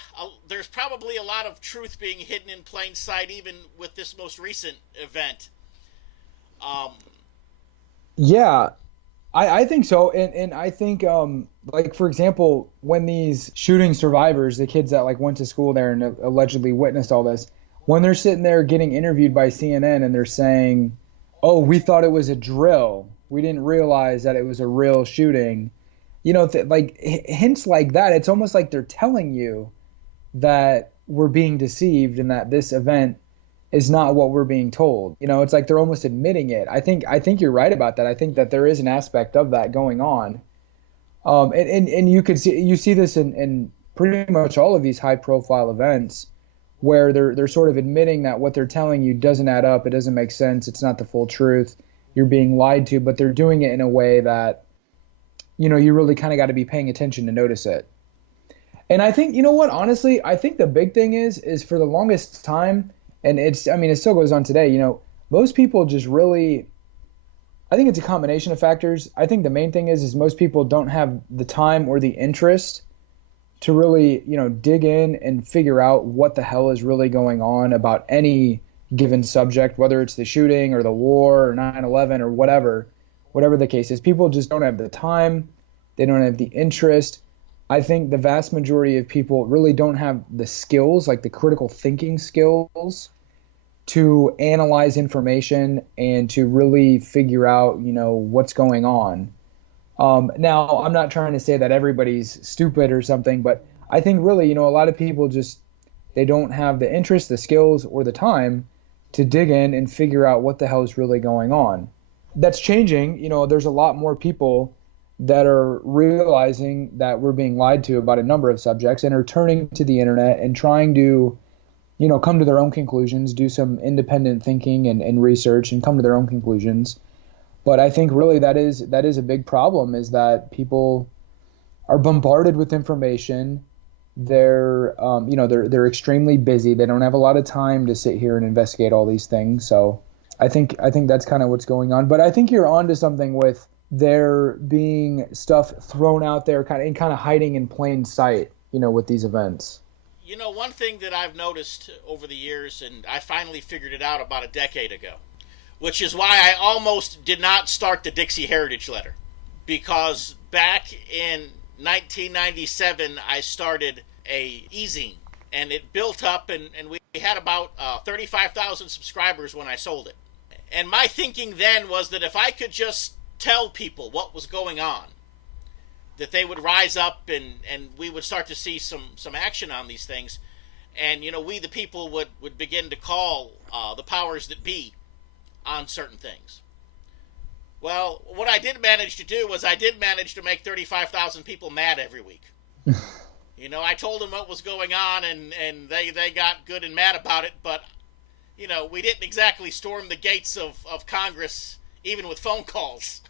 there's probably a lot of truth being hidden in plain sight, even with this most recent event. Yeah. I think so, and I think, for example, when these shooting survivors, the kids that went to school there and allegedly witnessed all this, when they're sitting there getting interviewed by CNN and they're saying, "Oh, we thought it was a drill. We didn't realize that it was a real shooting," hints like that. It's almost like they're telling you that we're being deceived and that this event is not what we're being told. It's like they're almost admitting it. I think you're right about that. I think that there is an aspect of that going on. And you see this in pretty much all of these high profile events where they're sort of admitting that what they're telling you doesn't add up. It doesn't make sense. It's not the full truth. You're being lied to, but they're doing it in a way that, you really kind of got to be paying attention to notice it. And I think, honestly, I think the big thing is for the longest time, and it still goes on today, most people just really I think it's a combination of factors. I think the main thing is most people don't have the time or the interest to really, dig in and figure out what the hell is really going on about any given subject, whether it's the shooting or the war or 9/11 or whatever the case is. People just don't have the time. They don't have the interest. I think the vast majority of people really don't have the skills, like the critical thinking skills, to analyze information and to really figure out, what's going on. Now, I'm not trying to say that everybody's stupid or something, but I think really, a lot of people they don't have the interest, the skills, or the time to dig in and figure out what the hell is really going on. That's changing. There's a lot more people that are realizing that we're being lied to about a number of subjects and are turning to the internet and trying to, come to their own conclusions, do some independent thinking and research and come to their own conclusions. But I think really that is a big problem, is that people are bombarded with information. They're they're extremely busy. They don't have a lot of time to sit here and investigate all these things. So I think that's kind of what's going on. But I think you're onto something with there being stuff thrown out there kind of hiding in plain sight, with these events. One thing that I've noticed over the years, and I finally figured it out about a decade ago, which is why I almost did not start the Dixie Heritage Letter, because back in 1997 I started a e-zine, and it built up, and we had about 35,000 subscribers when I sold it. And my thinking then was that if I could just tell people what was going on, that they would rise up and we would start to see some action on these things. And, we the people would begin to call the powers that be on certain things. Well, what I did manage to do was I did manage to make 35,000 people mad every week. I told them what was going on, and they got good and mad about it, but, we didn't exactly storm the gates of Congress, even with phone calls.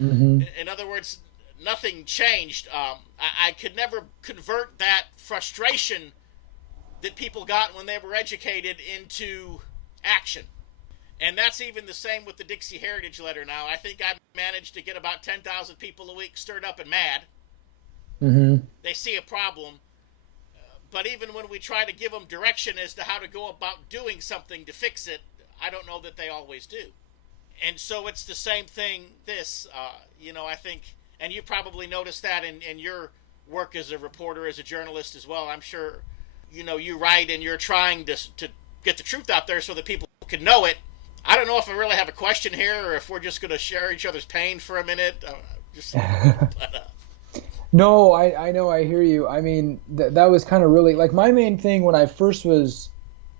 Mm-hmm. In other words, nothing changed. I could never convert that frustration that people got when they were educated into action. And that's even the same with the Dixie Heritage Letter now. I think I managed to get about 10,000 people a week stirred up and mad. Mm-hmm. They see a problem. But even when we try to give them direction as to how to go about doing something to fix it, I don't know that they always do. And so it's the same thing, I think, and you probably noticed that in your work as a reporter, as a journalist as well. I'm sure, you write and you're trying to get the truth out there so that people can know it. I don't know if I really have a question here or if we're just going to share each other's pain for a minute. No, I know, I hear you. I mean, that was kind of really, like, my main thing when I first was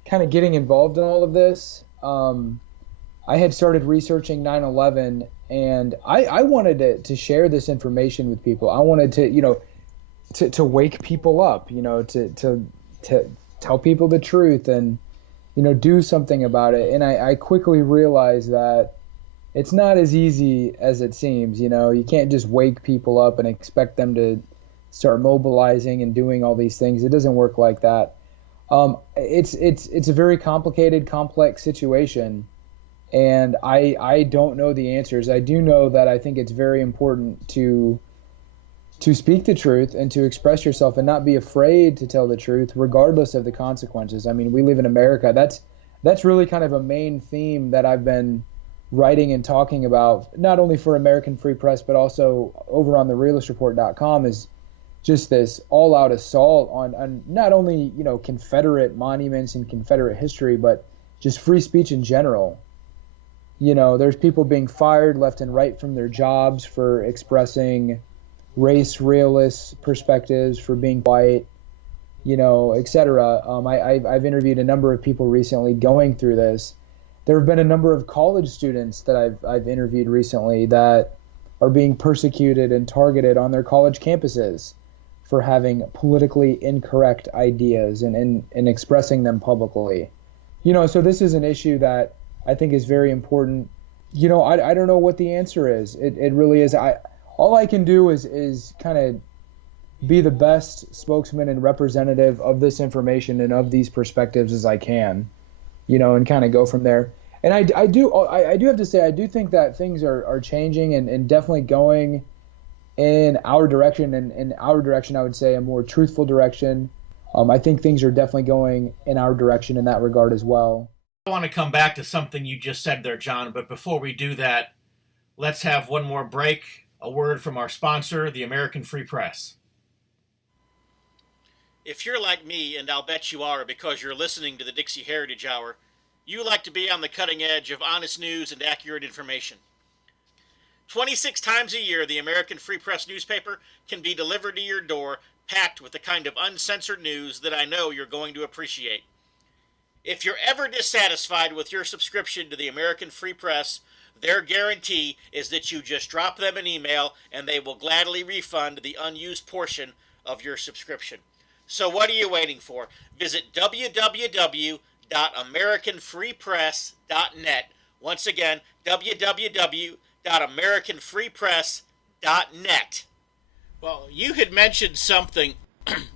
kind of getting involved in all of this, I had started researching 9/11, and I wanted to share this information with people. I wanted to, to wake people up, to tell people the truth and, do something about it. And I quickly realized that it's not as easy as it seems. You can't just wake people up and expect them to start mobilizing and doing all these things. It doesn't work like that. It's a very complicated, complex situation. And I don't know the answers. I do know that I think it's very important to speak the truth and to express yourself and not be afraid to tell the truth, regardless of the consequences. I mean, we live in America. That's really kind of a main theme that I've been writing and talking about, not only for American Free Press, but also over on the realistreport.com, is just this all-out assault on not only, Confederate monuments and Confederate history, but just free speech in general. There's people being fired left and right from their jobs for expressing race realist perspectives, for being white, etc. I've interviewed a number of people recently going through this. There have been a number of college students that I've interviewed recently that are being persecuted and targeted on their college campuses for having politically incorrect ideas and expressing them publicly. So this is an issue that I think is very important. I don't know what the answer is. It really is. All I can do is kind of be the best spokesman and representative of this information and of these perspectives as I can, and kind of go from there. And I do have to say, I do think that things are changing and definitely going in our direction, and in our direction, I would say a more truthful direction. I think things are definitely going in our direction in that regard as well. I want to come back to something you just said there, John, but before we do that, let's have one more break. A word from our sponsor, the American Free Press. If you're like me, and I'll bet you are because you're listening to the Dixie Heritage Hour, you like to be on the cutting edge of honest news and accurate information. 26 times a year, the American Free Press newspaper can be delivered to your door, packed with the kind of uncensored news that I know you're going to appreciate. If you're ever dissatisfied with your subscription to the American Free Press, their guarantee is that you just drop them an email and they will gladly refund the unused portion of your subscription. So what are you waiting for? Visit www.americanfreepress.net. Once again, www.americanfreepress.net. Well, you had mentioned something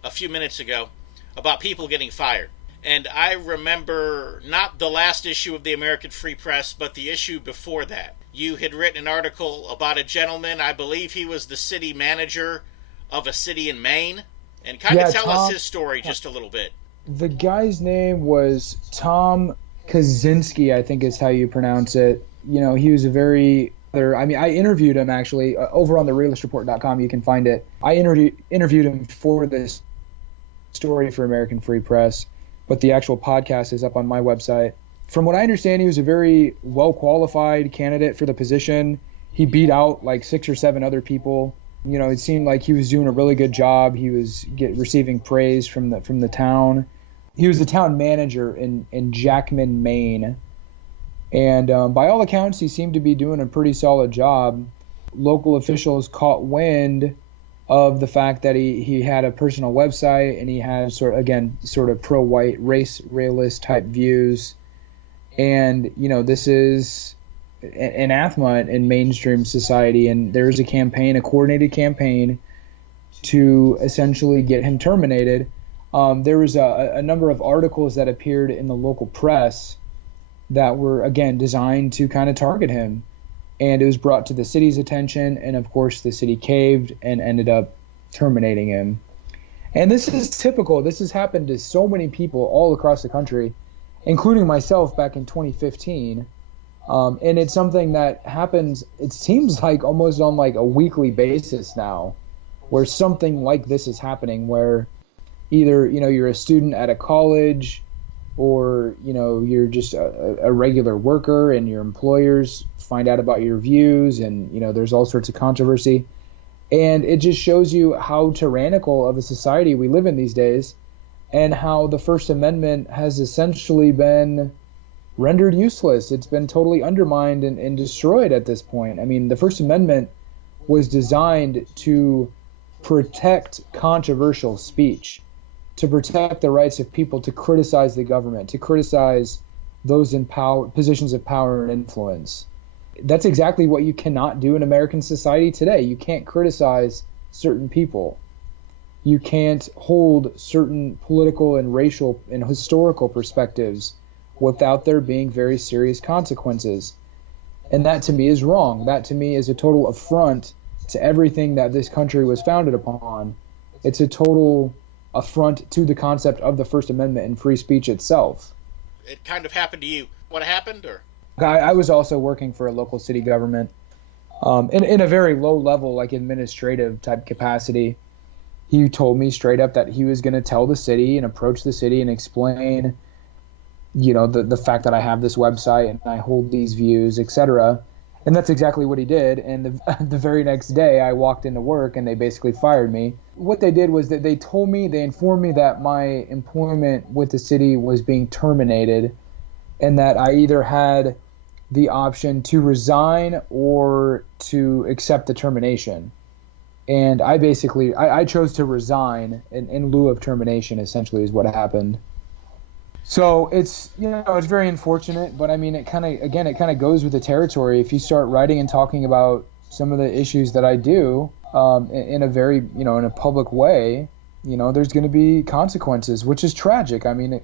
a few minutes ago about people getting fired. And I remember not the last issue of the American Free Press, but the issue before that. You had written an article about a gentleman, I believe he was the city manager of a city in Maine. And kind of tell us his story just a little bit. The guy's name was Tom Kaczynski, I think is how you pronounce it. You know, he was a very... I interviewed him actually over on the realistreport.com. You can find it. I interviewed him for this story for American Free Press, but the actual podcast is up on my website. From what I understand, he was a very well-qualified candidate for the position. He beat out like 6 or 7 other people. You know, it seemed like he was doing a really good job. He was receiving praise from the town. He was the town manager in Jackman, Maine. And by all accounts, he seemed to be doing a pretty solid job. Local officials caught wind of the fact that he had a personal website and he had sort of pro-white race realist type views. And, you know, this is anathema in mainstream society, and there was a coordinated campaign to essentially get him terminated. There was a number of articles that appeared in the local press that were, again, designed to kind of target him. And it was brought to the city's attention, and of course the city caved and ended up terminating him. And this is typical. This has happened to so many people all across the country, including myself back in 2015. And it's something that happens, it seems like almost on like a weekly basis now, where something like this is happening, where either, you know, you're a student at a college, or, you know, you're just a regular worker and your employers find out about your views, and, you know, there's all sorts of controversy. And it just shows you how tyrannical of a society we live in these days, and how the First Amendment has essentially been rendered useless. It's been totally undermined and destroyed at this point. I mean, the First Amendment was designed to protect controversial speech, to protect the rights of people to criticize the government, to criticize those in power, positions of power and influence. That's exactly what you cannot do in American society today. You can't criticize certain people. You can't hold certain political and racial and historical perspectives without there being very serious consequences. And that to me is wrong. That to me is a total affront to everything that this country was founded upon. It's a total affront to the concept of the First Amendment and free speech itself. It kind of happened to you. What happened? Or I was also working for a local city government in a very low level, like administrative type capacity. He told me straight up that he was going to tell the city and approach the city and explain, you know, the fact that I have this website and I hold these views, etc. And that's exactly what he did. And the very next day I walked into work and they basically fired me. What they did was that they informed me that my employment with the city was being terminated, and that I either had the option to resign or to accept the termination. And I chose to resign in lieu of termination, essentially, is what happened. So it's very unfortunate, but I mean, it kind of goes with the territory. If you start writing and talking about some of the issues that I do in a very, in a public way, there's going to be consequences, which is tragic. I mean,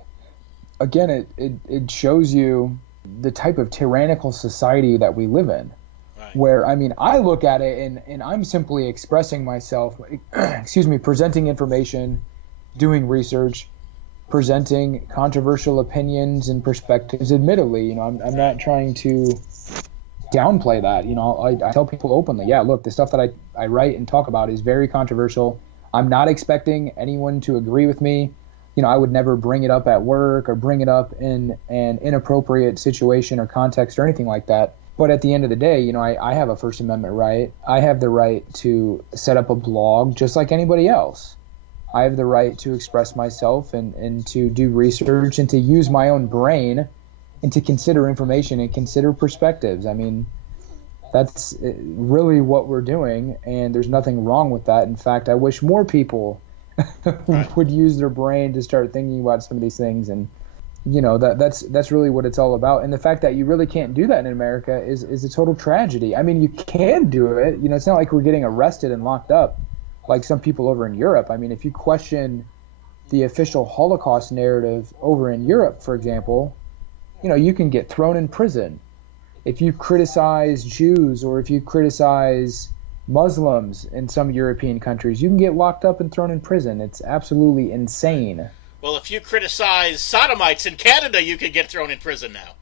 it shows you the type of tyrannical society that we live in. Right. Where, I mean, I look at it and I'm simply expressing myself, presenting information, doing research, presenting controversial opinions and perspectives. Admittedly, I'm not trying to downplay that. I tell people openly, yeah, look, the stuff that I write and talk about is very controversial. I'm not expecting anyone to agree with me. I would never bring it up at work or bring it up in an inappropriate situation or context or anything like that. But at the end of the day, I have a First Amendment right. I have the right to set up a blog just like anybody else. I have the right to express myself and to do research and to use my own brain and to consider information and consider perspectives. I mean, that's really what we're doing, and there's nothing wrong with that. In fact, I wish more people would use their brain to start thinking about some of these things. And that's really what it's all about. And the fact that you really can't do that in America is a total tragedy. I mean, you can do it. It's not like we're getting arrested and locked up like some people over in Europe. I mean, if you question the official Holocaust narrative over in Europe, for example, you can get thrown in prison. If you criticize Jews or if you criticize Muslims in some European countries, you can get locked up and thrown in prison. It's absolutely insane. Well, if you criticize sodomites in Canada, you could get thrown in prison now.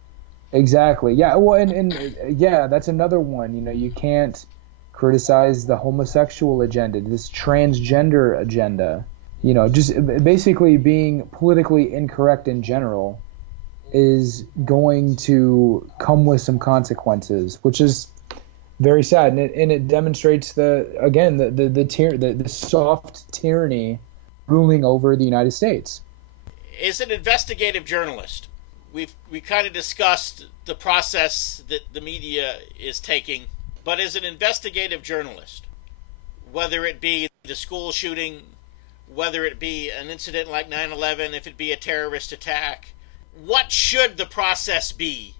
Exactly. Yeah. Well, and yeah, that's another one. You can't criticize the homosexual agenda, this transgender agenda. Just basically being politically incorrect in general is going to come with some consequences, which is very sad, and it demonstrates the soft tyranny ruling over the United States. Is an investigative journalist. We kind of discussed the process that the media is taking, but as an investigative journalist, whether it be the school shooting, whether it be an incident like 9/11, if it be a terrorist attack, what should the process be?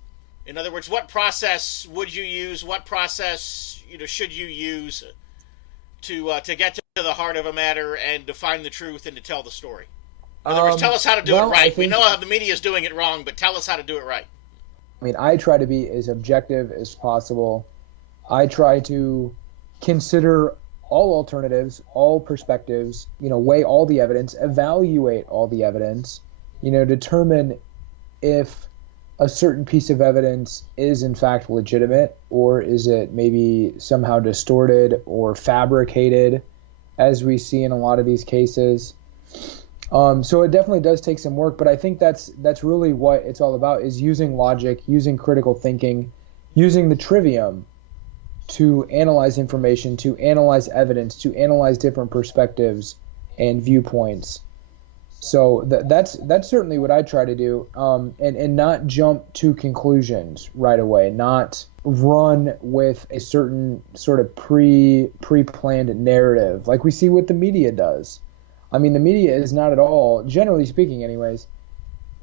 In other words, what process would you use? What process should you use to get to the heart of a matter and to find the truth and to tell the story? In other words, tell us how to do it right. We know how the media is doing it wrong, but tell us how to do it right. I mean, I try to be as objective as possible. I try to consider all alternatives, all perspectives, weigh all the evidence, evaluate all the evidence, determine if a certain piece of evidence is in fact legitimate, or is it maybe somehow distorted or fabricated, as we see in a lot of these cases. So it definitely does take some work, but I think that's really what it's all about, is using logic, using critical thinking, using the trivium to analyze information, to analyze evidence, to analyze different perspectives and viewpoints. So that's certainly what I try to do, and not jump to conclusions right away, not run with a certain sort of pre-planned narrative like we see what the media does. I mean, the media is not at all, generally speaking anyways,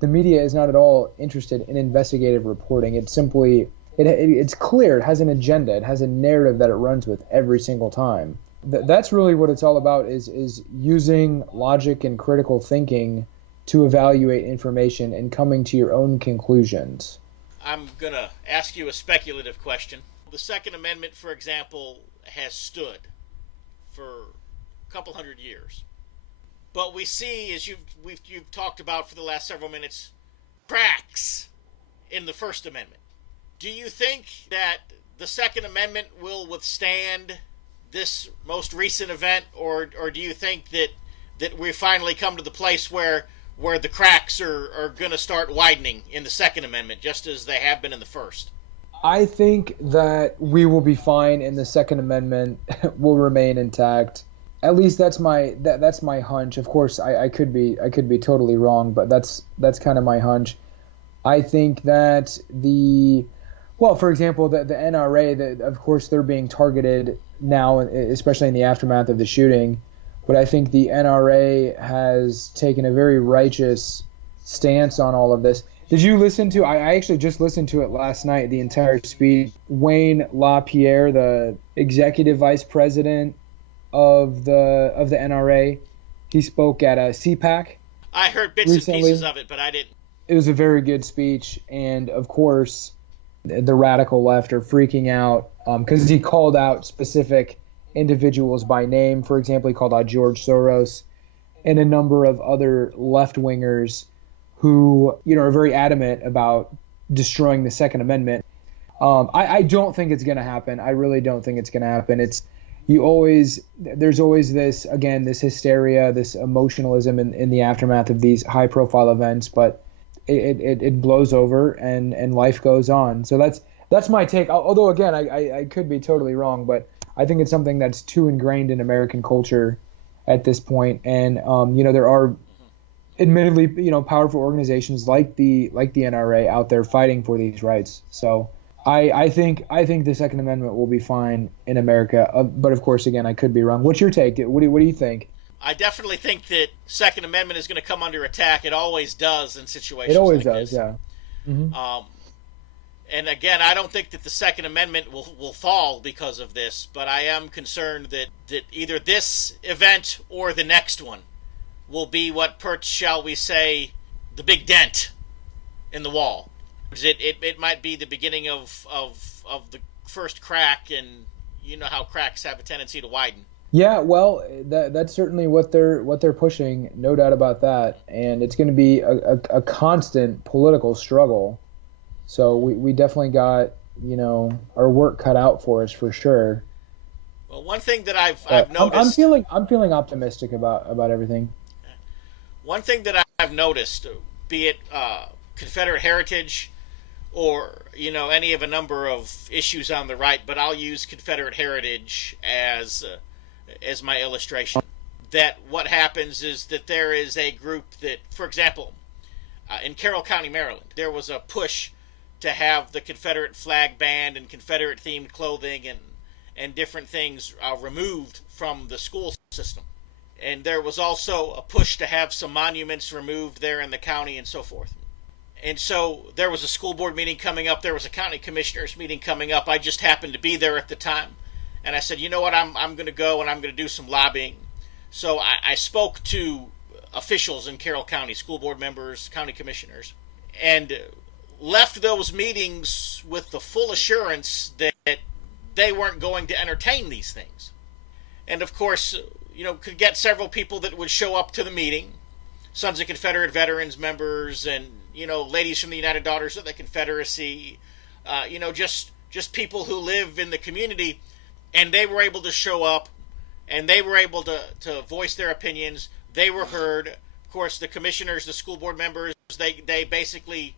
the media is not at all interested in investigative reporting. It's simply, it's clear, it has an agenda, it has a narrative that it runs with every single time. That's really what it's all about, is using logic and critical thinking to evaluate information and coming to your own conclusions. I'm going to ask you a speculative question. The Second Amendment, for example, has stood for a couple hundred years. But we see, as you've talked about for the last several minutes, cracks in the First Amendment. Do you think that the Second Amendment will withstand this most recent event, or do you think that we finally come to the place where the cracks are going to start widening in the Second Amendment, just as they have been in the First? I think that we will be fine, and the Second Amendment will remain intact. At least that's my hunch. Of course, I could be totally wrong, but that's kind of my hunch. I think that for example, the NRA, of course, they're being targeted now, especially in the aftermath of the shooting. But I think the NRA has taken a very righteous stance on all of this. Did you listen to? I actually just listened to it last night. The entire speech. Wayne LaPierre, the executive vice president of the NRA, he spoke at a CPAC. I heard bits recently. And pieces of it, but I didn't. It was a very good speech, and of course, the radical left are freaking out because he called out specific individuals by name. For example, he called out George Soros and a number of other left wingers who, are very adamant about destroying the Second Amendment. I don't think it's going to happen. I really don't think it's going to happen. There's always this hysteria, this emotionalism in the aftermath of these high profile events, but it blows over and life goes on. So that's my take. Although again, I could be totally wrong, but I think it's something that's too ingrained in American culture at this point. And there are admittedly powerful organizations like the NRA out there fighting for these rights. So I think the Second Amendment will be fine in America. But of course, again, I could be wrong. What's your take? What do you think? I definitely think that Second Amendment is going to come under attack. It always does in situations. It always like does, this. yeah. Mm-hmm. And again, I don't think that the Second Amendment will fall because of this, but I am concerned that either this event or the next one will be what puts, shall we say, the big dent in the wall. It might be the beginning of the first crack, and you know how cracks have a tendency to widen. Yeah, well, that's certainly what they're pushing, no doubt about that. And it's going to be a constant political struggle. So we definitely got our work cut out for us for sure. Well, one thing that I've noticed, I'm feeling optimistic about everything. One thing that I've noticed, be it Confederate heritage or any of a number of issues on the right, but I'll use Confederate heritage as my illustration, that what happens is that there is a group that, for example, in Carroll County, Maryland, there was a push to have the Confederate flag banned and Confederate themed clothing and different things removed from the school system. And there was also a push to have some monuments removed there in the county and so forth. And so there was a school board meeting coming up. There was a county commissioners meeting coming up. I just happened to be there at the time. And I said, you know what, I'm going to go and I'm going to do some lobbying. So I spoke to officials in Carroll County, school board members, county commissioners, and left those meetings with the full assurance that they weren't going to entertain these things. And of course, could get several people that would show up to the meeting, Sons of Confederate Veterans members and, ladies from the United Daughters of the Confederacy, just people who live in the community. And they were able to show up, and they were able to voice their opinions. They were heard. Of course, the commissioners, the school board members, they basically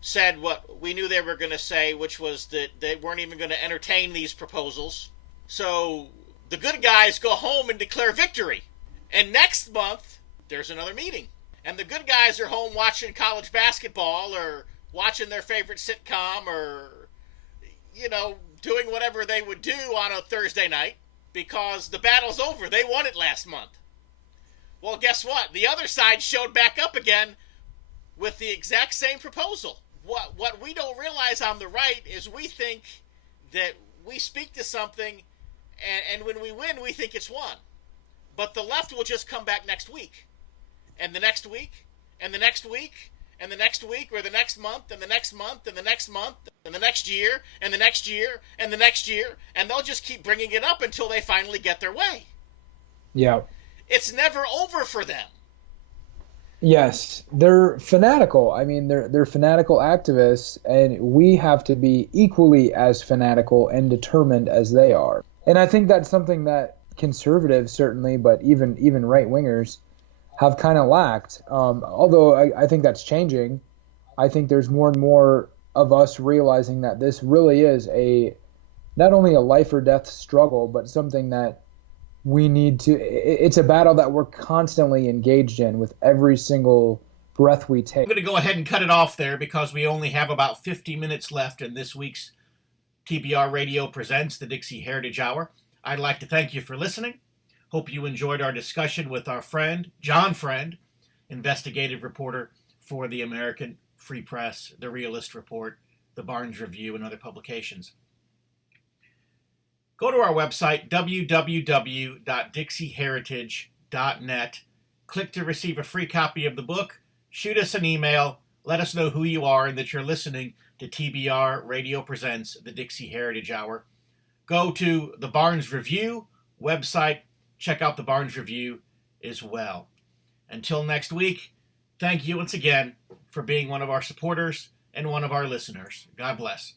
said what we knew they were going to say, which was that they weren't even going to entertain these proposals. So the good guys go home and declare victory. And next month, there's another meeting. And the good guys are home watching college basketball or watching their favorite sitcom or, doing whatever they would do on a Thursday night because the battle's over. They won it last month. Well, guess what? The other side showed back up again with the exact same proposal. What we don't realize on the right is we think that we speak to something and when we win, we think it's won. But the left will just come back next week and the next week and the next week and the next week or the next month and the next month and the next month and the next year and the next year and the next year, and they'll just keep bringing it up until they finally get their way. Yeah. It's never over for them. Yes, they're fanatical. I mean, they're fanatical activists, and we have to be equally as fanatical and determined as they are. And I think that's something that conservatives certainly, but even right-wingers have kind of lacked. Although I think that's changing. I think there's more and more of us realizing that this really is not only a life or death struggle, but something that we need to, it's a battle that we're constantly engaged in with every single breath we take. I'm going to go ahead and cut it off there because we only have about 50 minutes left in this week's TBR Radio Presents the Dixie Heritage Hour. I'd like to thank you for listening. Hope you enjoyed our discussion with our friend, John Friend, investigative reporter for the American Free Press, the Realist Report, the Barnes Review, and other publications. Go to our website, www.dixieheritage.net. Click to receive a free copy of the book. Shoot us an email. Let us know who you are and that you're listening to TBR Radio Presents the Dixie Heritage Hour. Go to the Barnes Review website. Check out the Barnes Review as well. Until next week, thank you once again for being one of our supporters and one of our listeners. God bless.